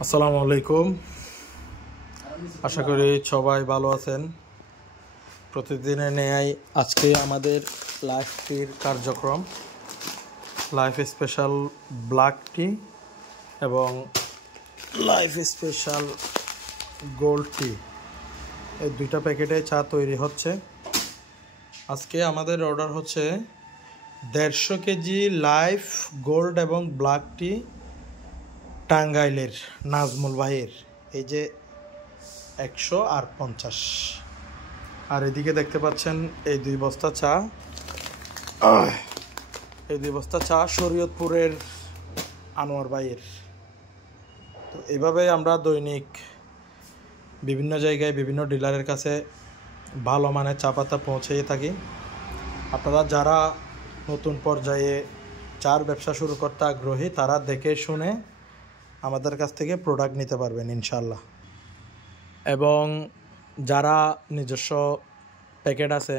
আসসালামু আলাইকুম। আশা করি সবাই ভালো আছেন। প্রতিদিনের ন্যায় আজকে আমাদের লাইফ টির কার্যক্রম, লাইফ স্পেশাল ব্ল্যাক টি এবং লাইফ স্পেশাল গোল্ড টি, এই দুইটা প্যাকেটে চা তৈরি হচ্ছে। আজকে আমাদের অর্ডার হচ্ছে 150 কেজি লাইফ গোল্ড এবং ব্ল্যাক টি টাঙ্গাইলের নাজমুল ভাইয়ের। এই যে 100 আর 50। আর এদিকে দেখতে পাচ্ছেন এই দুই বস্তা চা, শরীয়তপুরের আনোয়ার ভাইয়ের। তো এইভাবে আমরা দৈনিক বিভিন্ন জায়গায় বিভিন্ন ডিলারের কাছে ভালো মানের চা পাতা পৌঁছিয়ে থাকি। আপনারা যারা নতুন পর্যায়ে চার ব্যবসা শুরু করতে আগ্রহী, তারা দেখে শুনে আমাদের কাছ থেকে প্রোডাক্ট নিতে পারবেন ইনশাল্লাহ। এবং যারা নিজস্ব প্যাকেট আছে,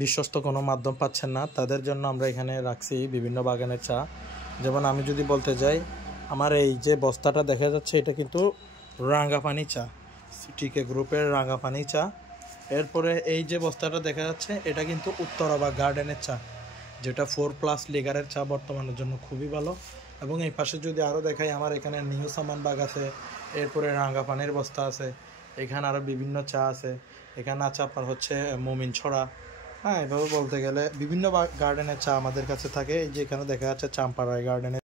বিশ্বস্ত কোনো মাধ্যম পাচ্ছেন না, তাদের জন্য আমরা এখানে রাখছি বিভিন্ন বাগানের চা। যেমন আমি যদি বলতে যাই, আমার এই যে বস্তাটা দেখা যাচ্ছে, এটা কিন্তু রাঙ্গাপানি চা, টিকে গ্রুপের রাঙ্গাপানি চা। এরপরে এই যে বস্তাটা দেখা যাচ্ছে, এটা কিন্তু উত্তরাবা গার্ডেনের চা, যেটা 4+ লিগারের চা বর্তমানের জন্য খুবই ভালো। এবং এই পাশে যদি আরও দেখাই, আমার এখানে নিউ সামান বাগ আছে, এরপরে রাঙ্গাপানির বস্তা আছে, এখানে আরও বিভিন্ন চা আছে। এখানে আছে আপনার হচ্ছে মুমিন ছড়া। হ্যাঁ, এভাবে বলতে গেলে বিভিন্ন গার্ডেনের চা আমাদের কাছে থাকে। এই যে এখানে দেখা যাচ্ছে চাম্পারায় গার্ডেনের